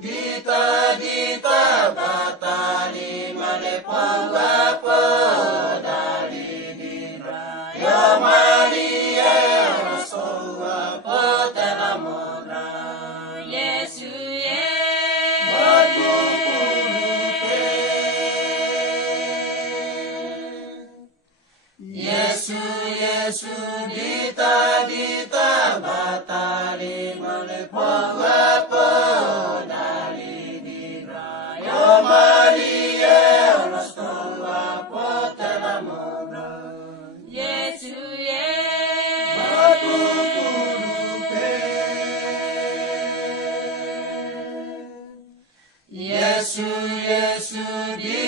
dita batali malepong apa dari dira yo Maria soa potela mona Yesu ye Yesu Yesu dita batali malepong apa dari dira yo Maria soa potela mona Yesu ye Yesu Yesu di